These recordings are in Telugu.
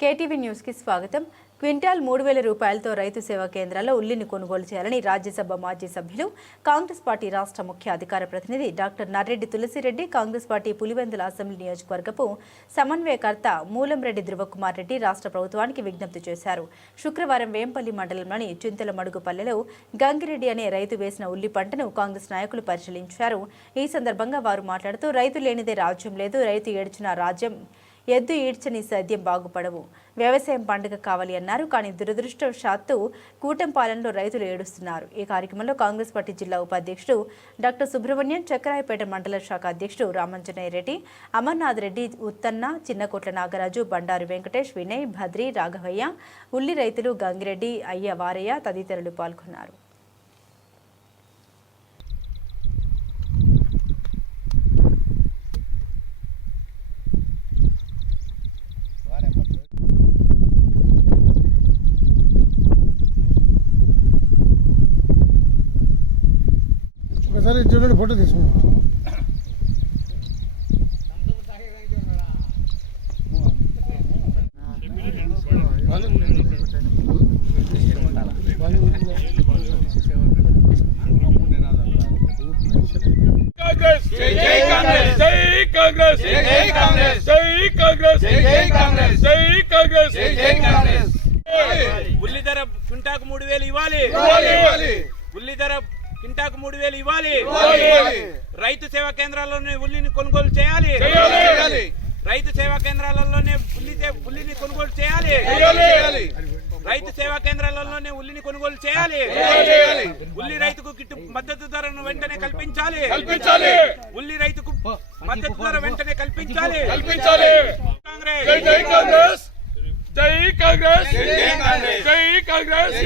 కేటీవీ న్యూస్కి స్వాగతం. క్వింటాల్ మూడు వేల రూపాయలతో రైతు సేవా కేంద్రాల్లో ఉల్లిని కొనుగోలు చేయాలని రాజ్యసభ మాజీ సభ్యులు కాంగ్రెస్ పార్టీ రాష్ట్ర ముఖ్య అధికార ప్రతినిధి doctor Narreddy Tulasireddy Congress party Pulivendula assembly నియోజకవర్గపు సమన్వయకర్త మూలంరెడ్డి ధృవకుమార్ రెడ్డి రాష్ట్ర ప్రభుత్వానికి విజ్ఞప్తి చేశారు. శుక్రవారం వేంపల్లి మండలంలోని చింతలమడుగుపల్లెలో గంగిరెడ్డి అనే రైతు వేసిన ఉల్లి పంటను కాంగ్రెస్ నాయకులు పరిశీలించారు. ఈ సందర్భంగా వారు మాట్లాడుతూ రైతు లేనిదే రాజ్యం లేదు రైతు ఏడ్చిన రాజ్యం ఎద్దు ఈడ్చని సద్యం బాగుపడవు. వ్యవసాయం పండుగ కావాలి అన్నారు. కానీ దురదృష్టవశాత్తు కూటంపాలెంలో రైతులు ఏడుస్తున్నారు. ఈ కార్యక్రమంలో కాంగ్రెస్ పార్టీ జిల్లా ఉపాధ్యక్షుడు డాక్టర్ సుబ్రహ్మణ్యం చక్రాయపేట మండల శాఖ అధ్యక్షుడు రామంజనయ్య రెడ్డి అమర్నాథ్ రెడ్డి ఉత్తన్న చిన్నకోట్ల నాగరాజు బండారు వెంకటేష్ వినయ్ భద్రి రాఘవయ్య ఉల్లి రైతులు గంగిరెడ్డి అయ్య వారయ్య తదితరులు పాల్గొన్నారు ఒకసారి చూడండి ఫోటో తీసుకున్నాం కాంగ్రెస్ జై జై కాంగ్రెస్ జై కాంగ్రెస్ జై జై కాంగ్రెస్ జై కాంగ్రెస్ జై జై కాంగ్రెస్ జై కాంగ్రెస్. జై జై కాంగ్రెస్. ఉల్లి ధర క్వింటాకు మూడు వేలు ఇవ్వాలి. ఇవ్వాలి ఉల్లి ధర క్వింటాకు మూడు వేలు ఇవ్వాలి. రైతు సేవా కేంద్రాల్లోనే ఉల్లిని కొనుగోలు చేయాలి. చేయాలి. చేయాలి. రైతు సేవా కేంద్రాలలోనే ఉల్లి ఉల్లిని కొనుగోలు చేయాలి. చేయాలి. రైతు సేవా కేంద్రాలలోనే ఉల్లిని కొనుగోలు చేయాలి. చేయాలి. ఉల్లి రైతుకు గిట్టు మద్దతు ధరను వెంటనే కల్పించాలి. కల్పించాలి. ఉల్లి రైతుకు మద్దతు ధర వెంటనే కల్పించాలి. కల్పించాలి. కాంగ్రెస్. జై జై కాంగ్రెస్. జై కాంగ్రెస్. జై జై కాంగ్రెస్.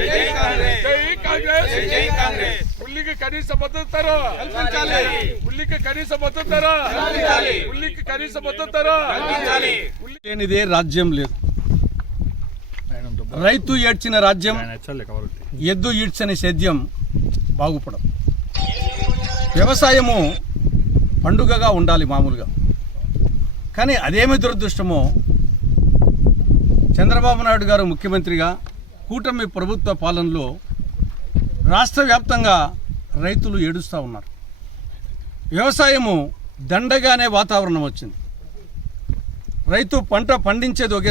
జై కాంగ్రెస్. ఉల్లికి కనీస మద్దతు ధర. కల్పించాలి. ఉల్లికి కనీస మద్దతు ధర. కల్పించాలి. ఉల్లికి కనీస మద్దతు ధర. కల్పించాలి. లేనిదే రాజ్యం లేదు. రైతు ఏడ్చిన రాజ్యం ఎద్దు ఈడ్చని సేద్యం బాగుపడం వ్యవసాయము పండుగగా ఉండాలి మామూలుగా. కానీ అదేమి దురదృష్టమో చంద్రబాబు నాయుడు గారు ముఖ్యమంత్రిగా కూటమి ప్రభుత్వ పాలనలో రాష్ట్ర వ్యాప్తంగా రైతులు ఏడుస్తూ ఉన్నారు. వ్యవసాయము దండగానే వాతావరణం వచ్చింది. రైతు పంట పండించేది ఒక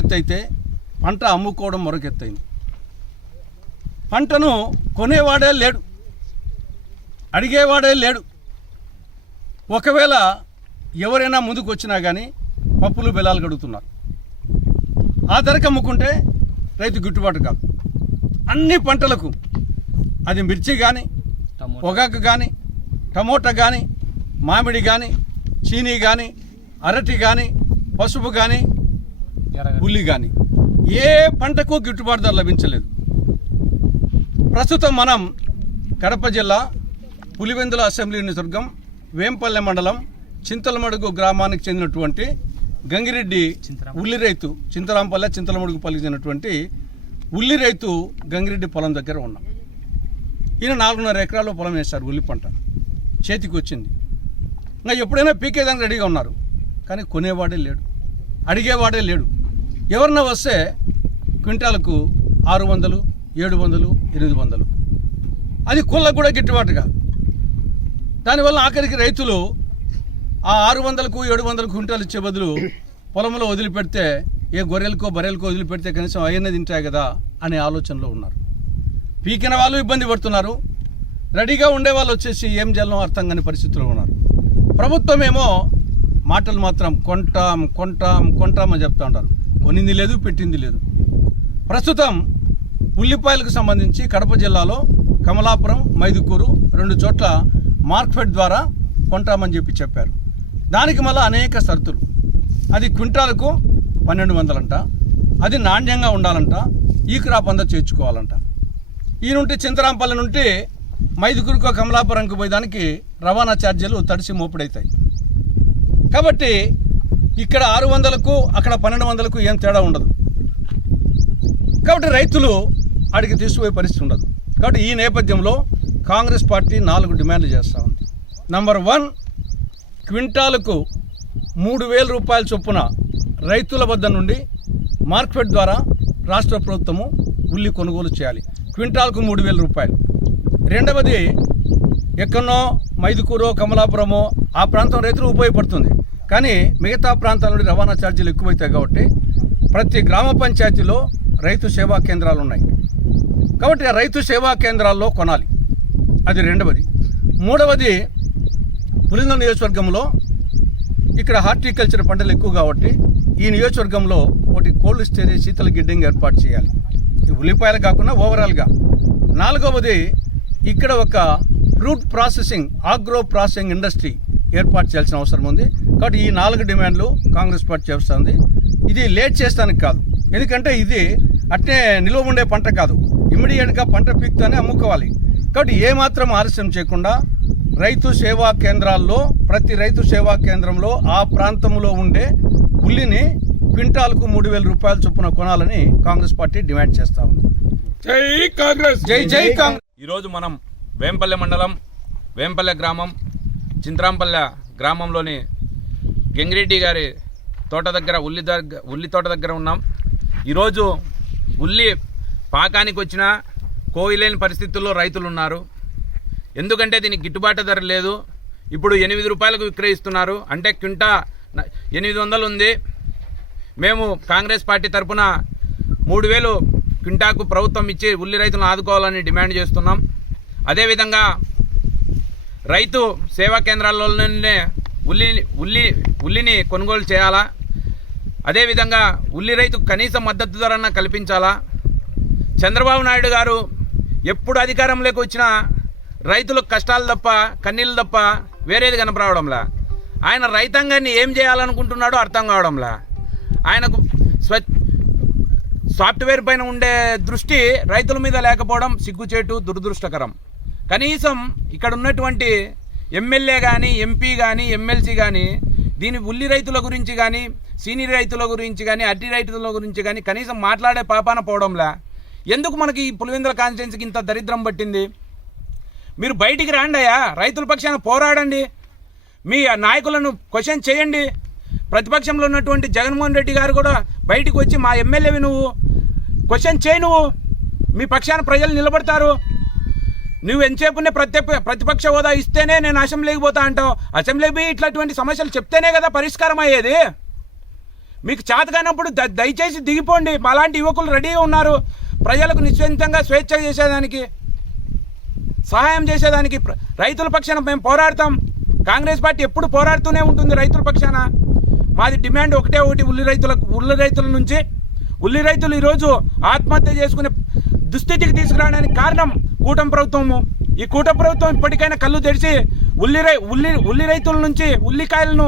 పంట అమ్ముకోవడం మరొక పంటను కొనేవాడే లేడు. అడిగేవాడే లేడు. ఒకవేళ ఎవరైనా ముందుకు వచ్చినా కానీ పప్పులు బెలాలు కడుగుతున్నారు. ఆ ధరకు అమ్ముకుంటే రైతు గిట్టుబాటు కాదు. అన్ని పంటలకు అది మిర్చి కానీ పొగాకు కానీ టమోటా కానీ మామిడి కానీ చీనీ కానీ అరటి కానీ పసుపు కానీ ఉల్లి కానీ ఏ పంటకు గిట్టుబాటు ధర లభించలేదు. ప్రస్తుతం మనం కడప జిల్లా పులివెందుల అసెంబ్లీ నియోజకవర్గం వేంపల్లె మండలం చింతలమడుగు గ్రామానికి చెందినటువంటి గంగిరెడ్డి ఉల్లి రైతు చింతరాంపల్లె చింతలమడుగుపల్లికి చెందినటువంటి ఉల్లి రైతు గంగిరెడ్డి పొలం దగ్గర ఉన్నాం. ఈయన నాలుగున్నర ఎకరాల్లో పొలం వేశారు ఉల్లి పంట. చేతికి వచ్చింది. ఇంకా ఎప్పుడైనా పీకేదానికి రెడీగా ఉన్నారు. కానీ కొనేవాడే లేడు. అడిగేవాడే లేడు. ఎవరన్నా వస్తే క్వింటాలకు ఆరు వందలు ఏడు వందలు ఎనిమిది వందలు. అది కుళ్ళకు కూడా గిట్టుబాటుగా. దానివల్ల ఆఖరికి రైతులు ఆ ఆరు వందలకు ఏడు వందలకు క్వింటాలు ఇచ్చే బదులు పొలంలో వదిలిపెడితే ఏ గొర్రెలకో బర్రెలకో వదిలిపెడితే కనీసం అవన్నీ తింటాయి కదా అనే ఆలోచనలో ఉన్నారు. పీకిన వాళ్ళు ఇబ్బంది పడుతున్నారు. రెడీగా ఉండే వాళ్ళు వచ్చేసి ఏం చేయాలో అర్థం కాని పరిస్థితుల్లో ఉన్నారు. ప్రభుత్వం ఏమో మాటలు మాత్రం కొంటాం కొంటాం కొంటాం అని చెప్తా ఉంటారు. కొనింది లేదు పెట్టింది లేదు. ప్రస్తుతం ఉల్లిపాయలకు సంబంధించి కడప జిల్లాలో కమలాపురం మైదుకూరు రెండు చోట్ల మార్క్ఫెడ్ ద్వారా కొంటామని చెప్పి చెప్పారు. దానికి మళ్ళీ అనేక షరతులు. అది క్వింటాలకు పన్నెండు వందలంట అది నాణ్యంగా ఉండాలంట ఈ క్రాప్ అంతా చేర్చుకోవాలంట. ఈ నుండి చింతరాంపల్లి నుండి మైదుకూరుకో కమలాపురంకి పోయేదానికి రవాణా ఛార్జీలు తడిసి మోపుడవుతాయి కాబట్టి ఇక్కడ ఆరు వందలకు అక్కడ పన్నెండు వందలకు ఏం తేడా ఉండదు. కాబట్టి రైతులు అడిగి తీసుకుపోయే పరిస్థితి ఉండదు. కాబట్టి ఈ నేపథ్యంలో కాంగ్రెస్ పార్టీ నాలుగు డిమాండ్లు చేస్తూ ఉంది. నంబర్ వన్ క్వింటాలకు మూడు వేల రూపాయల చొప్పున రైతుల వద్ద నుండి మార్కెట్ ద్వారా రాష్ట్ర ప్రభుత్వము ఉల్లి కొనుగోలు చేయాలి. క్వింటాల్కు మూడు వేల రూపాయలు. రెండవది ఎక్కడనో మైదుకూరో కమలాపురమో ఆ ప్రాంతం రైతులు ఉపయోగపడుతుంది. కానీ మిగతా ప్రాంతాల నుండి రవాణా ఛార్జీలు ఎక్కువైతాయి కాబట్టి ప్రతి గ్రామ పంచాయతీలో రైతు సేవా కేంద్రాలు ఉన్నాయి. కాబట్టి ఆ రైతు సేవా కేంద్రాల్లో కొనాలి. అది రెండవది. మూడవది పులింద నియోజకవర్గంలో ఇక్కడ హార్టికల్చర్ పంటలు ఎక్కువ కాబట్టి ఈ నియోజకవర్గంలో ఒకటి కోల్డ్ స్టోరేజ్ శీతల గిడ్డింగ్ ఏర్పాటు చేయాలి. ఉల్లిపాయలు కాకుండా ఓవరాల్గా నాలుగవది ఇక్కడ ఒక fruit processing agro processing industry ఏర్పాటు చేయాల్సిన అవసరం ఉంది. కాబట్టి ఈ నాలుగు డిమాండ్లు కాంగ్రెస్ పార్టీ చేస్తుంది ఇది లేట్ చేస్తానికి కాదు. ఎందుకంటే ఇది అట్నే నిలువ ఉండే పంట కాదు. ఇమ్మీడియట్గా పంట పీక్తోనే అమ్ముకోవాలి. కాబట్టి ఏమాత్రం ఆలస్యం చేయకుండా రైతు సేవా కేంద్రాల్లో ప్రతి రైతు సేవా కేంద్రంలో ఆ ప్రాంతంలో ఉండే ఉల్లిని క్వింటాల్కు మూడు వేల రూపాయల చొప్పున కొనాలని కాంగ్రెస్ పార్టీ డిమాండ్ చేస్తా ఉంది. జై కాంగ్రెస్! జై జై కాంగ్రెస్! ఈరోజు మనం వేంపల్లె మండలం వేంపల్లె గ్రామం చింత్రాంపల్లె గ్రామంలోని గంగిరెడ్డి గారి తోట దగ్గర ఉల్లి దగ్గర ఉల్లి తోట దగ్గర ఉన్నాం. ఈరోజు ఉల్లి పాకానికి వచ్చిన కోయిలేని పరిస్థితుల్లో రైతులు ఉన్నారు. ఎందుకంటే దీనికి గిట్టుబాటు ధర లేదు. ఇప్పుడు ఎనిమిది రూపాయలకు విక్రయిస్తున్నారు. అంటే క్వింటా ఎనిమిది వందలు ఉంది. మేము కాంగ్రెస్ పార్టీ తరఫున మూడు వేలు క్వింటాకు ప్రభుత్వం ఇచ్చి ఉల్లి రైతులను ఆదుకోవాలని డిమాండ్ చేస్తున్నాం. అదేవిధంగా రైతు సేవా కేంద్రాల్లోనే ఉల్లి ఉల్లి ఉల్లిని కొనుగోలు చేయాలా? అదేవిధంగా ఉల్లి రైతు కనీస మద్దతు ధరన కల్పించాలా? చంద్రబాబు నాయుడు గారు ఎప్పుడు అధికారంలోకి వచ్చినా రైతుల కష్టాలు తప్ప కన్నీళ్ళు తప్ప వేరేది కనపరావడంలా ఆయన రైతాంగాన్ని ఏం చేయాలనుకుంటున్నాడో అర్థం కావడంలా? ఆయనకు స్వ సాఫ్ట్వేర్ పైన ఉండే దృష్టి రైతుల మీద లేకపోవడం సిగ్గుచేటు దురదృష్టకరం. కనీసం ఇక్కడ ఉన్నటువంటి ఎమ్మెల్యే కానీ ఎంపీ కానీ ఎమ్మెల్సీ కానీ దీని ఉల్లి రైతుల గురించి కానీ సీనియర్ రైతుల గురించి కానీ అడ్డి రైతుల గురించి కానీ కనీసం మాట్లాడే పాపాన పోవడంలా? ఎందుకు మనకి ఈ పులివెందుల కాన్స్టిట్యున్సీకి ఇంత దరిద్రం పట్టింది? మీరు బయటికి రాండి అయ్యా రైతుల పక్షాన పోరాడండి. మీ నాయకులను క్వశ్చన్ చేయండి. ప్రతిపక్షంలో ఉన్నటువంటి జగన్మోహన్ రెడ్డి గారు కూడా బయటకు వచ్చి మా ఎమ్మెల్యేవి నువ్వు క్వశ్చన్ చేయి నువ్వు మీ పక్షాన ప్రజలు నిలబడతారు. నువ్వు ఎంతసేపునే ప్రతి ప్రతిపక్ష హోదా ఇస్తేనే నేను అసెంబ్లీకి పోతా అంటావు. అసెంబ్లీకి ఇట్లాంటి సమస్యలు చెప్తేనే కదా పరిష్కారం అయ్యేది. మీకు చేతకానప్పుడు ద- దయచేసి దిగిపోండి. మాలాంటి యువకులు రెడీగా ఉన్నారు. ప్రజలకు నిశ్చింతంగా స్వేచ్ఛ చేసేదానికి సహాయం చేసేదానికి రైతుల పక్షాన మేము పోరాడతాం. కాంగ్రెస్ పార్టీ ఎప్పుడు పోరాడుతూనే ఉంటుంది రైతుల పక్షాన. మాది డిమాండ్ ఒకటే ఒకటి ఉల్లి రైతులకు ఉల్లి రైతుల నుంచి. ఉల్లి రైతులు ఈరోజు ఆత్మహత్య చేసుకునే దుస్థితికి తీసుకురావడానికి కారణం కూటమి ప్రభుత్వము. ఈ కూటమి ప్రభుత్వం ఇప్పటికైనా కళ్ళు తెరిచి ఉల్లి రై ఉల్లి ఉల్లి రైతుల నుంచి ఉల్లికాయలను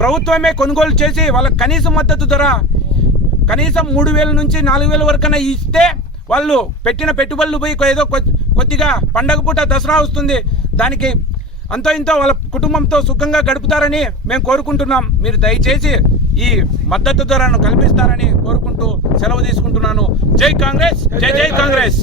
ప్రభుత్వమే కొనుగోలు చేసి వాళ్ళకి కనీస మద్దతు ధర కనీసం మూడు వేల నుంచి నాలుగు వేల వరకైనా ఇస్తే వాళ్ళు పెట్టిన పెట్టుబడులు పోయి ఏదో కొద్దిగా పండగ పూట దసరా వస్తుంది. దానికి అంతో ఇంతో వాళ్ళ కుటుంబంతో సుఖంగా గడుపుతారని మేము కోరుకుంటున్నాం. మీరు దయచేసి ఈ మద్దతు ధరను కల్పిస్తారని కోరుకుంటూ సెలవు తీసుకుంటున్నాను. జై కాంగ్రెస్! జై జై కాంగ్రెస్!